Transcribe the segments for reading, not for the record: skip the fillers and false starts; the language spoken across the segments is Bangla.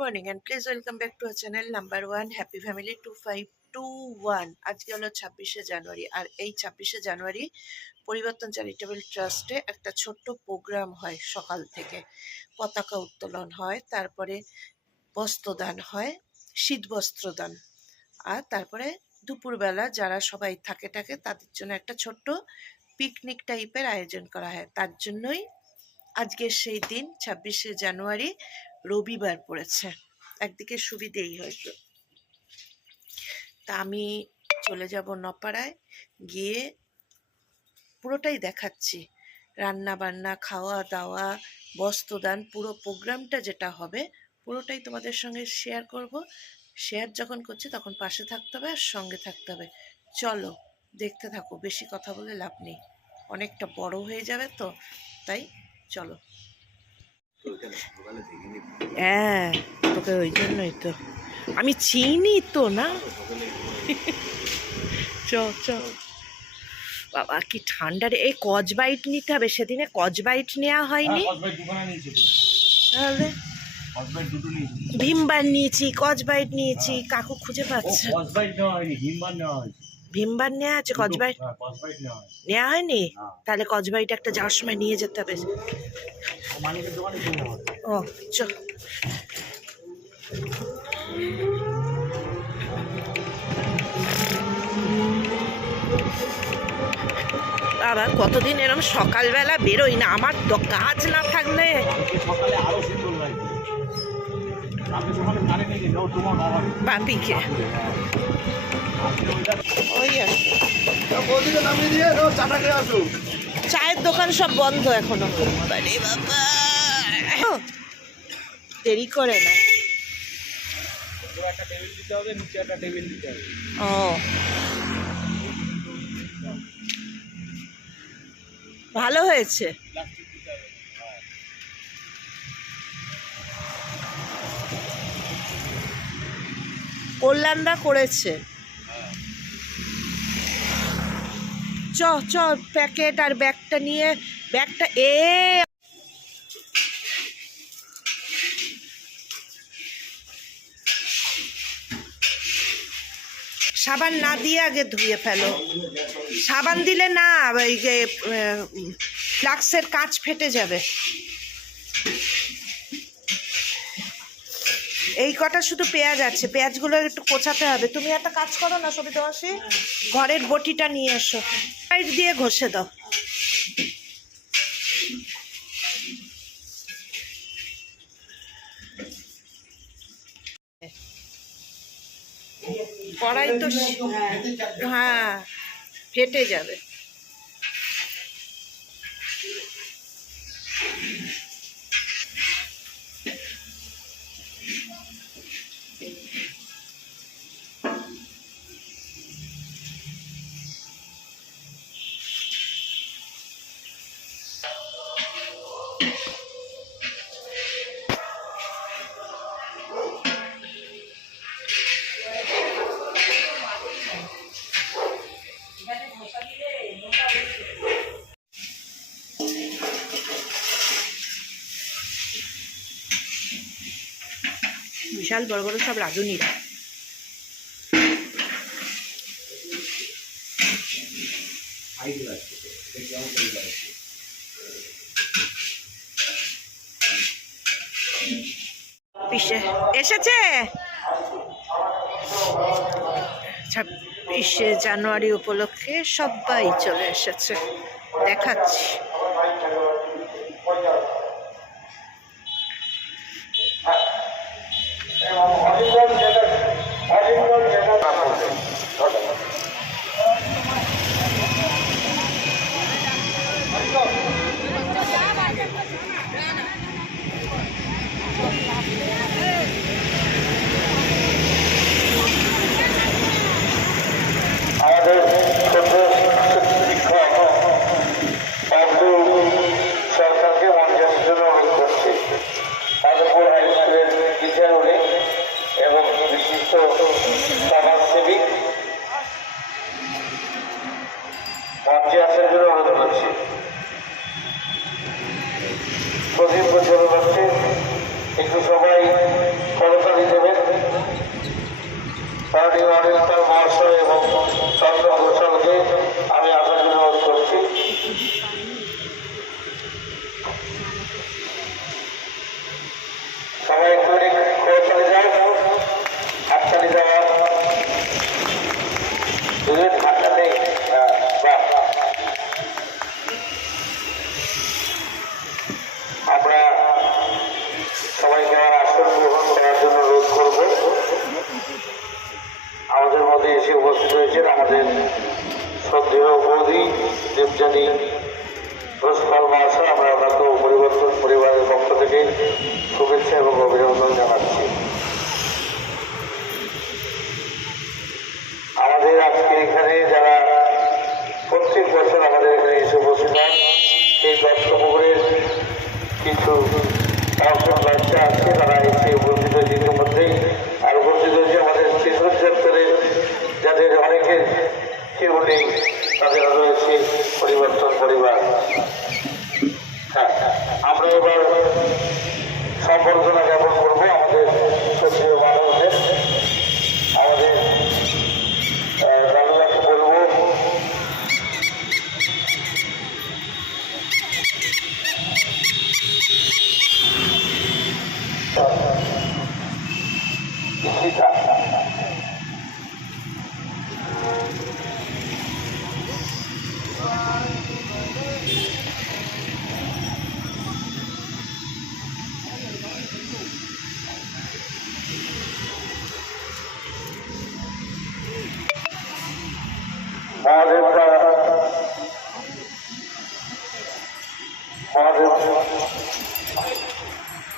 Morning and please welcome back to our channel number 1 happy family 2521। আজকে হলো 26শে জানুয়ারি, আর এই 26শে জানুয়ারি পরিবর্তন চ্যারিটেবল ট্রাস্টে একটা ছোট্ট প্রোগ্রাম হয়। সকাল থেকে পতাকা উত্তোলন হয়, তারপরে বস্ত্রদান হয়, শীত বস্ত্রদান, আর তারপরে দুপুরবেলা যারা সবাই থাকে তাদের জন্য একটা ছোট্ট পিকনিক টাইপের আয়োজন করা হয়। তার জন্যই আজকের সেই দিন 26শে জানুয়ারি রবিবার পড়েছে, একদিকে সুবিধেই হয়তো। তা আমি চলে যাব নপাড়ায়, গিয়ে পুরোটাই দেখাচ্ছি, রান্না বান্না, খাওয়া দাওয়া, বস্ত্রদান, পুরো প্রোগ্রামটা যেটা হবে পুরোটাই তোমাদের সঙ্গে শেয়ার করব। শেয়ার যখন করছি তখন পাশে থাকতে হবে আর সঙ্গে থাকতে হবে। চলো দেখতে থাকো, বেশি কথা বলে লাভ নেই, অনেকটা বড় হয়ে যাবে তো, তাই চলো। হ্যাঁ, তোকে ওই জন্যই তো আমি চিনি তো না। চ চ বাবা কি ঠান্ডা রে। এই কচ বাইট নিতে হবে, সেদিনে কচ বাইট নেওয়া হয়নি, তাহলে ভীমবার নিয়েছি, কচ বাইট নিয়েছি, কাকু খুঁজে পাচ্ছে। ভীমবার নেওয়া আছে, কচ বাইট নেওয়া হয়নি। তাহলে কচ বাইট একটা যাওয়ার সময় নিয়ে যেতে হবে। ও চ, বাবা কতদিন এরকম সকালবেলা বেরোই না, আমার কাজ না থাকলে। বাপিকে ওই চায়ের দোকান সব বন্ধ এখনো, দেরি করে না। ও ভালো হয়েছে। কল্যাণদা করেছে। চ চ, প্যাকেট আর ব্যাগটা নিয়ে, ব্যাগটা সাবান না দিয়ে আগে ধুয়ে ফেলো। সাবান দিলে না, ওই যে ফ্লাক্সের কাঁচ ফেটে যাবে। এই কটা শুধু পেঁয়াজ আছে, পেঁয়াজগুলো একটু কোচাতে হবে। তুমি একটা কাজ করো না সবিতা মাসি, ঘরের বটিটা নিয়ে এসো, সাইড দিয়ে ঘষে দাও। কড়াই তো হ্যাঁ ফেটে যাবে। বিশাল বড় বড় সব রাঁধুনিরা। এসেছে 26শে জানুয়ারি উপলক্ষে সবাই চলে এসেছে, দেখাচ্ছি। ঈশিতা। মহাদেব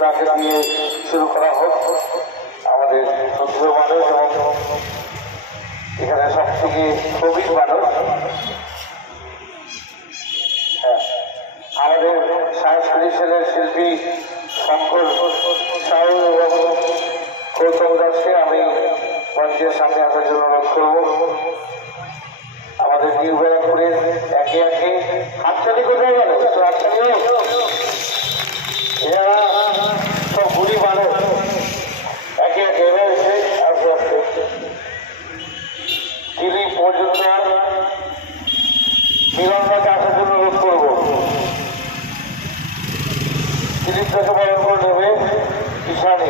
তাকে দিয়ে শুরু করা হোক। আমাদের শ্রদ্ধেয় মানুষ এবং এখানে সব থেকে প্রবীণ মানুষ। হ্যাঁ, আমাদের সাংস্কৃতিক শিল্পী শঙ্কর সাহু এবং গৌতম দাসকে আমি মঞ্চের সামনে আসার জন্য অনুরোধ করব। আমাদের নিউ ব্যারাকপুরের একে একে হাততালি কোথায় গেল? হাততালি এরা সব গুলি মানুষ একে একে এবার এসে আস্তে আস্তে দিল্লি পর্যন্ত মিলনটাকে আসার জন্য অনুরোধ করবো। দিলীপটাকে বরণ করে নেবে ঈশানী।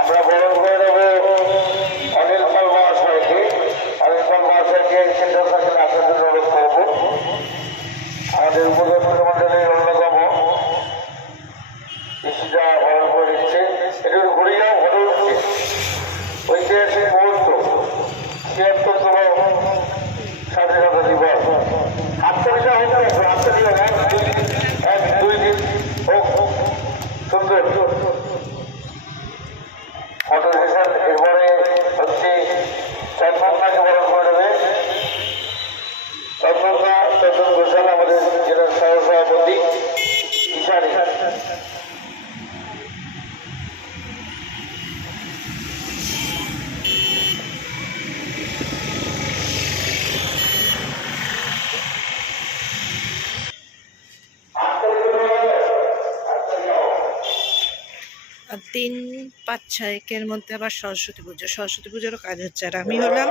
আমরা বরণ করে নেব অনিল পাল মহাশয়কে। অনিল পাল মহাশয়কে সেন্ট্রাল সার্কেলে আসার জন্য অনুরোধ করবো। আমাদের উপদেষ্টা মন্ডলের অন্যতম ঈশিতা বরণ করে দিচ্ছে। একটু ঘুরে যাও, ঘরে উঠছে ঐতিহাসিক মুহূর্ত ৭৬তম স্বাধীনতা দিবস। হাততালিটা হয়ে যাবে, হাততালিটা ১-২ দিন হোক সুন্দর ফটো সেশন। এরপরে হচ্ছে চন্দনদাকে বরণ করে দেবে চন্দন ঘোষাল, আমাদের জেলার সহসভাপতি ঈশানী। আর ৩-৫-৬ মধ্যে আবার সরস্বতী পুজো। সরস্বতী পুজোরও কাজ হচ্ছে। আর আমি হলাম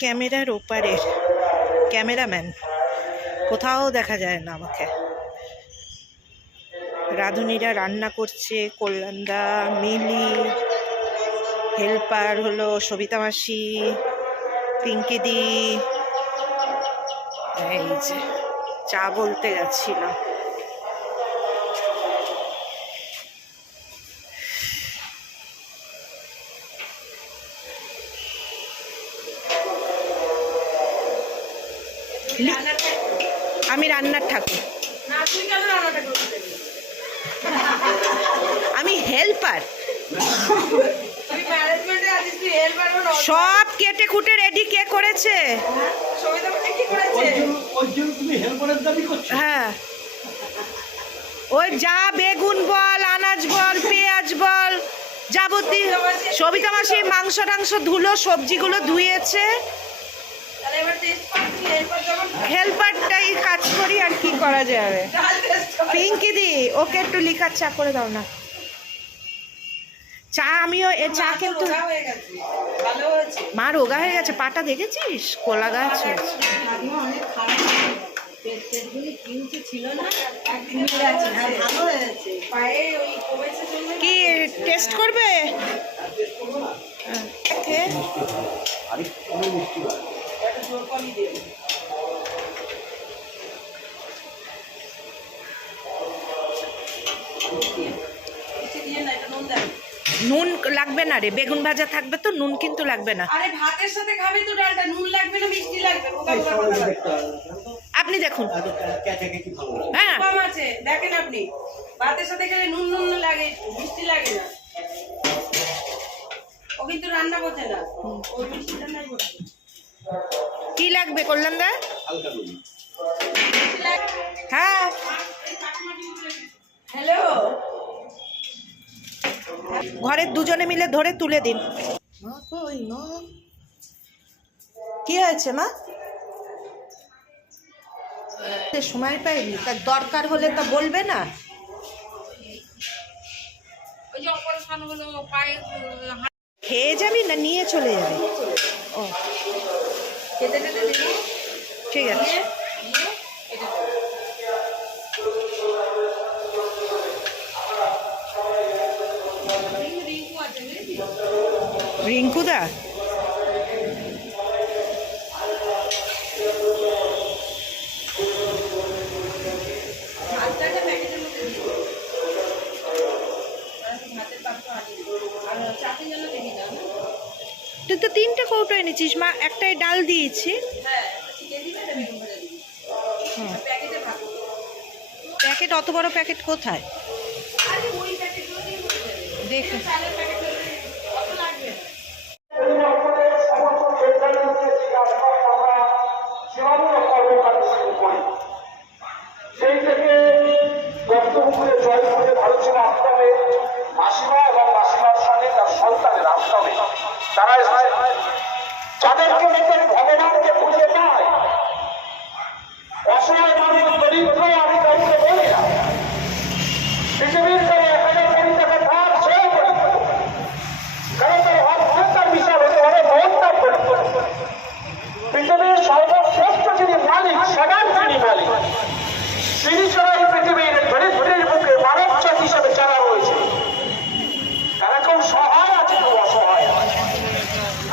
ক্যামেরার ওপারের ক্যামেরাম্যান, কোথাও দেখা যায় না আমাকে। রাঁধুনিরা রান্না করছে, কল্যাণদা, মিলি, হেল্পার হলো সবিতা মাসি, পিঙ্কিদি। এই যে চা বলতে যাচ্ছিলাম। আমি রান্নার ঠাকুর, আমি হেল্পার। সব কেটে কুটে রেডি কে করেছে? হ্যাঁ, ওই যা বেগুন বল, আনাজ বল, পেঁয়াজ বল, যাবতীয় সবিতা মাসি মাংস টাংস ধুলো, সবজিগুলো ধুয়েছে। হেল্পারটাই কাজ করি, আর কি করা যাবে। পিঙ্কি দি, ওকে একটু লিকার চা করে দাও না। চা আমিও এ চা কিন্তু মা রোগা হয়ে গেছে। পাটা দেখেছিস? কোলা গাছ কি টেস্ট করবে? নুন লাগবে না রে, বেগুন ভাজা থাকবে তো, নুন কিন্তু লাগবে না। আরে ভাতের সাথে খাবে তো ডালটা, নুন লাগবে না মিষ্টি লাগবে? আপনি দেখুন। হ্যাঁ কম আছে, দেখেন আপনি। ভাতের সাথে খেলে নুন নুন লাগে, মিষ্টি লাগে না। ও কিন্তু রান্না করছে না, ওই মিষ্টিটা নাই বলছে। কি লাগবে কল্যাণদা? হ্যাঁ হ্যালো, ঘরের দুজনে মিলে ধরে তুলে দিন। কি হয়েছে মা? সময় পাইনি, তার দরকার হলে তা বলবে না। ওই যে অপারেশন বসানো হলো পায়ে খেয়ে যাবি না নিয়ে চলে যাবি? ও খেতে খেতে দিবি ঠিক আছে। দিয়ে দিয়ে এটা করো। রিঙ্কু আছে বুঝলি? রিঙ্কুদা ভাতটাকে প্যাকেটের মধ্যে দিয়ে দিও। ভাতের পাত্র আনিয়ে দিও। আর চাটনি যেন দেখি না তুই তো 3টে কৌটো এনেছিস মা, একটাই ডাল দিয়েছি। হ্যাঁ একটা চিকেন দিবে একটা বেগুন ভাজা দিবি প্যাকেটে ভাত প্যাকেট অত বড় প্যাকেট কোথায়? আরে ওই প্যাকেটগুলো দিয়ে হয়ে যাবে দেখে চালের প্যাকেট অত লাগবে না পরিবর্তনের সমস্ত সিদ্ধান্তকে জিজ্ঞাসা আমরা সেভাবে কর্মকাণ্ড শুরু করি। সেই থেকে দত্তপুকুরে জয়পুরে ভারত সেবা আশ্রমে মাসিমা এবং মাসিমার সঙ্গে তার সন্তানের আশ্রমে তারা যাদেরকে নিজের ভগবানকে খুঁজে পায়, অসহায় মানুষ দরিদ্র আমি কাউকে বলি না, পৃথিবীর কেউ এখানে পরিচয় ভাব সেও দরিদ্র, কারণ তার অর্থের বিষয় হতে হবে মহত্তার দরিদ্র। পৃথিবীর সর্বশ্রেষ্ঠ যিনি মালিক, সবার যিনি মালিক, তিনি ছাড়া এই পৃথিবীর দরিদ্রের বুকে মানব জাতি হিসেবে যারা রয়েছে তারা কেউ সহায় আছে, কেউ অসহায় আছে।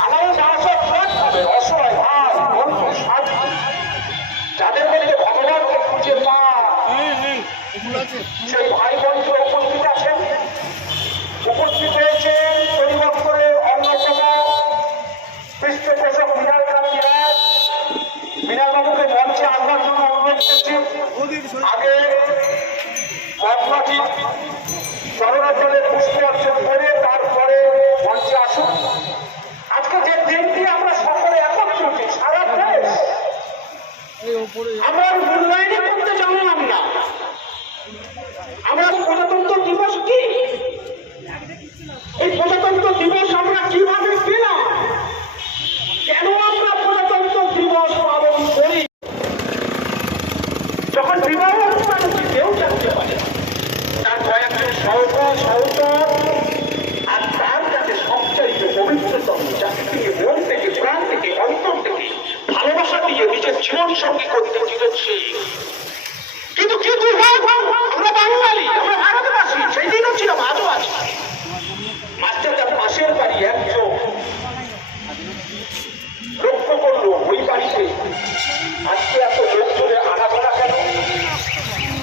আমাদের যারা সব ফ্ল্যাট হবে অসহায় ভাই বন্ধু সাথী, যাদের মধ্যে ভগবানকে খুঁজে পায় সেই ভাই বন্ধু উপস্থিত আছেন। উপস্থিত হয়েছেন পরিবর্তনের অন্যতম পৃষ্ঠপোষক মৃণালকান্তি রায়। মৃণালবাবুকে মঞ্চে আনবার জন্য অনুরোধ করছি। আগে মহাত্মাজি চরণাচলে পুষ্প অর্চন করে তারপরে মঞ্চে আসুন। আজকে যে দিনটি আমরা সকলে একত্রিত সারা দেশ, আমরা মূল্যায়ন করতে জানলাম না আমরা প্রজাতন্ত্র দিবস কি, এই প্রজাতন্ত্র দিবস আমরা কিভাবে পেলাম, কেন আমরা প্রজাতন্ত্র দিবস পালন করি। যখন বিবাহ অনুষ্ঠান হচ্ছে কেউ জানতে পারে তার কয়েকজন সহচর আর তার কাছে সবচাইতে পবিত্রতম, যাকে তিনি মন থেকে প্রাণ থেকে অন্তর থেকে ভালোবাসা দিয়ে নিজের জীবন সঙ্গী করতে চেয়েছে। কিন্তু কি দুর্ভাগ্য, আমরা বাঙালি, আমরা ভারতবাসী, সেই দিনও ছিলাম আজও আছি। মাস্টার তার পাশের বাড়ি একজন লক্ষ্য করলো ওই বাড়িতে আজকে এত লোকজনের আনাগোনা কেন,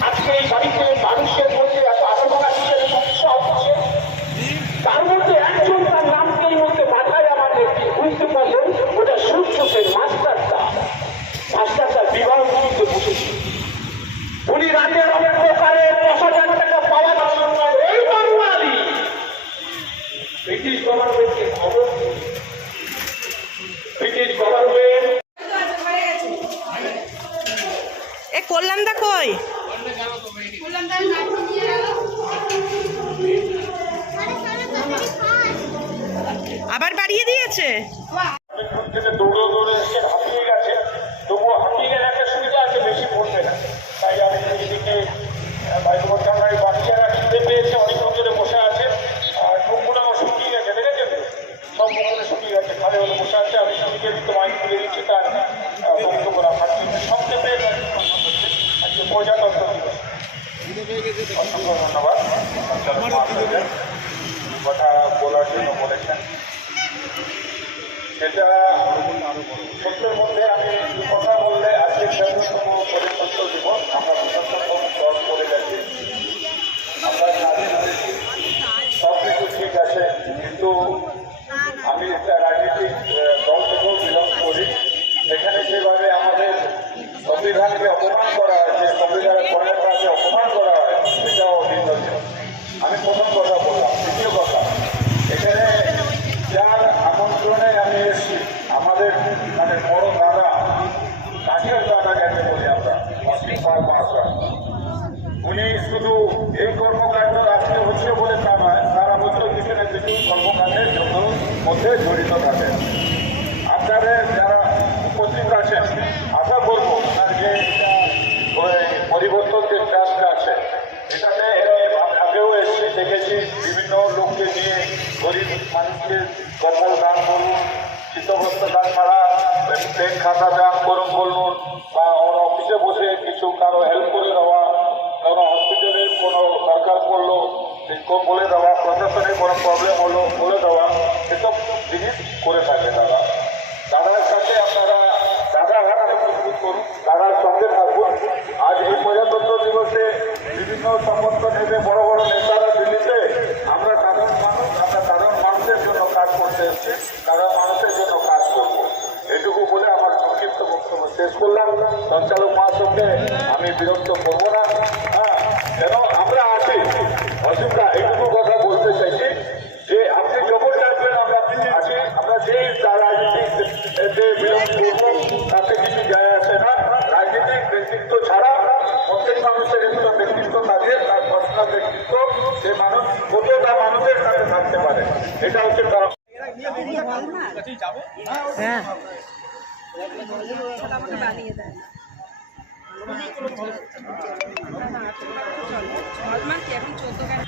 আজকে এই বাড়িতে মানুষের মধ্যে এত আনাগোনা কিসের উৎসাহ হচ্ছে। তার মধ্যে একজন তার নামকে এই মধ্যে মাথায় আমাদের বুঝতে পারলেন ওটা সূর্য সেন মাস্টারটা বিবাহ করতে বসেছে। উনি রাতের অনেক প্রকারে 10,000 টাকা পাওয়ার জন্য এই বাঙালি ব্রিটিশ গভর্নমেন্টকে খবর, ব্রিটিশ গভর্নমেন্ট এ কল্যাণদা কই? বললাম তার নাম নিয়ে গেল আবার বাড়িয়ে দিয়েছে। দৌড়ে এসে হাঁপিয়ে গেছে, তবুও হাঁপিয়ে গেলে একটা সুবিধা আছে, বেশি পড়বে না। তাই আমি এদিকে বাইকমোটায় বাচ্চারা খিদে পেয়েছে, অনেকক্ষণ ধরে বসে আছে, আর মুখগুলো শুকিয়ে গেছে, দেখেছেন তো সব মুখগুলো শুকিয়ে গেছে, খালে হলে বসে আছে। আমি সবাইকে কিন্তু মাইক তুলে দিচ্ছি তার বক্তব্য রাখার জন্য। সবচেয়ে আজকে প্রজাতন্ত্র দিবস, অসংখ্য ধন্যবাদ কথা বলার জন্য বলেছেন। এটা সত্যের মধ্যে আমি কথা বললে আজকে ৬০তম প্রজাতন্ত্র দিবস আমরা ৭৫ করে গেছি। আমরা জানি সব কিছু ঠিক আছে, কিন্তু আমি একটা রাজনৈতিক দল থেকেও বিলং করি। এখানে যেভাবে আমাদের সংবিধানকে অপমান করা হয়েছে, সংবিধানের কর্মকাণ্ডকে অপমান করা হয়, এটাও নিন্দনীয়। আমি প্রথম কথা বললাম। দ্বিতীয় কথা, এখানে যার আমন্ত্রণে আমি এসেছি, আমাদের মানে বড় দাদা, কাজের দাদা যাকে বলি আমরা, অসীম পাল মহাশয়, উনি শুধু এই কর্মকাণ্ড আজকে হচ্ছে বলে তা নয়, সারা বছর কিছু না কিছু কর্মকাণ্ডের জন্য মধ্যে জড়িত থাকেন। আপনাদের যারা উপস্থিত আছেন, আশা করবো তার যে পরিবর্তন যে ট্রাস্ট আছে, এটাতে আগেও এসেছি, দেখে এসেছি বিভিন্ন লোককে নিয়ে, গরিব মানুষকে কম্বল দান করুন, শীতবস্ত্র দান ছাড়া পেন খাতা দান করুন বলুন, বা ওর অফিসে বসে কিছু কারো হেল্প করে দেওয়া, কারো হসপিটালে কোনো দরকার পড়লো বলে দেওয়া, প্রশাসনে কোনো প্রবলেম হলো বলে দেওয়া, এসব জিনিস করে থাকে দাদা। দাদার কাছে আপনারা দাদার হাতে মজবুত করুন, দাদার সঙ্গে থাকুন। আজ এই প্রজাতন্ত্র দিবসে বিভিন্ন সংগঠন নেবে, বড় বড় নেতারা দিল্লিতে, আমরা সাধারণ মানুষ, আমরা সাধারণ মানুষের জন্য কাজ করতে এসেছি, সাধারণ মানুষের জন্য কাজ করব। এটুকু বলে আমার সংক্ষিপ্ত বক্তব্য শেষ করলাম। সঞ্চালক মহাসঙ্গে আমি বিরক্ত করবো না। হ্যাঁ, কেন আমরা আছি, অসুবিধা এইটুকু কথা বলতে চাইছি যে আপনি যখন আসবেন আমরা আছি। আমরা যেই রাজনীতিতে বিরোধ করবো তাতে কিছু যায় আসে না। রাজনীতিক ব্যক্তিত্ব ছাড়া প্রত্যেক মানুষের একটা ব্যক্তিত্ব থাকে, তার পার্সোনাল ব্যক্তিত্ব, সে মানুষ কতটা মানুষের সাথে থাকতে পারে, এটা হচ্ছে তার। হ্যাঁ আমাকে বানিয়ে দেয় কি এখন 14 কেন?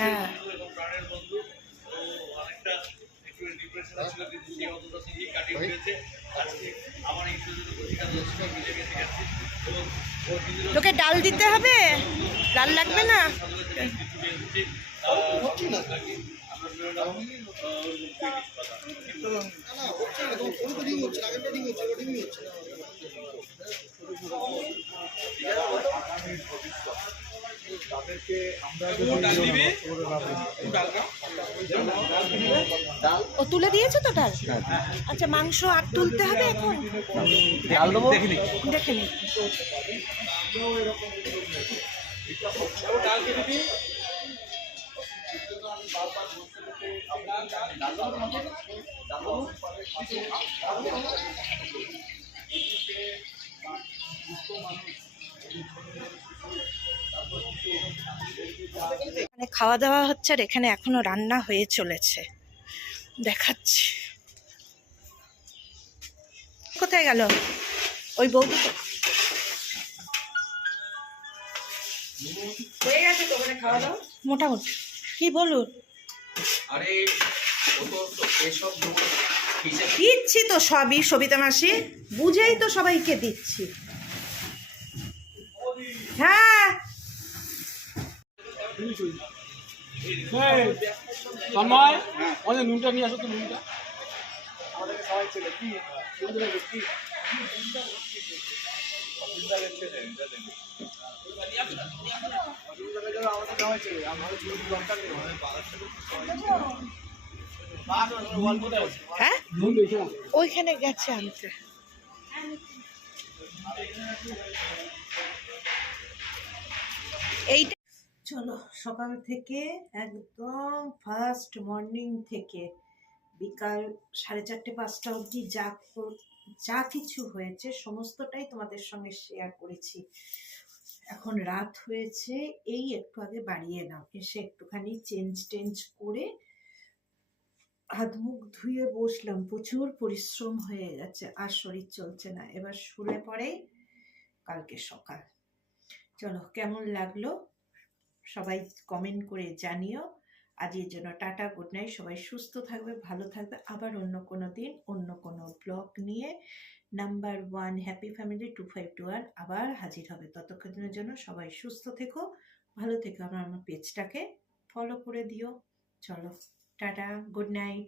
হ্যাঁ তোকে ডাল দিতে হবে, ডাল লাগবে না? ও তুলে দিয়েছে তো ডাল? আচ্ছা, মাংস আর তুলতে হবে এখন? ডাল দেবো, দেখে নি। এখানে খাওয়া দাওয়া হচ্ছে আর এখানে এখনো রান্না হয়ে চলেছে, দেখাচ্ছি। কোথায় গেল ওই বৌদি? হয়ে গেছে তো মানে খাওয়া দাওয়া? মোটামুটি। কি বলুন? আরে ও তো এসব দিচ্ছি তো সবই সবিতা মাসি, বুঝেই তো সবাইকে দিচ্ছি। হ্যাঁ তন্ময়, অনেক নুনটা নিয়ে আসো তো, নুনটা। হ্যাঁ ওইখানে গেছে আনতে। এইটা চলো, সকাল থেকে একদম ফার্স্ট মর্নিং থেকে বিকাল 4:30-5টা অবধি যা কিছু হয়েছে সমস্তটাই তোমাদের সঙ্গে শেয়ার করেছি। এখন রাত হয়েছে, এই একটু আগে বাড়ি এলাম, এসে একটুখানি চেঞ্জ করে হাত মুখ ধুয়ে বসলাম। প্রচুর পরিশ্রম হয়ে গেছে, আর শরীর চলছে না, এবার শুলে পরেই কালকে সকাল। চলো, কেমন লাগলো সবাই কমেন্ট করে জানিও। আজকের জন্য টাটা, গুড নাইট। সবাই সুস্থ থাকবে, ভালো থাকবে। আবার অন্য কোনো দিন অন্য কোনো ব্লগ নিয়ে নাম্বার 1 হ্যাপি ফ্যামিলি 2521 আবার হাজির হবে। ততক্ষণের জন্য সবাই সুস্থ থেকো, ভালো থেকো। আমার পেজটাকে ফলো করে দিও। চলো টাটা, গুড নাইট।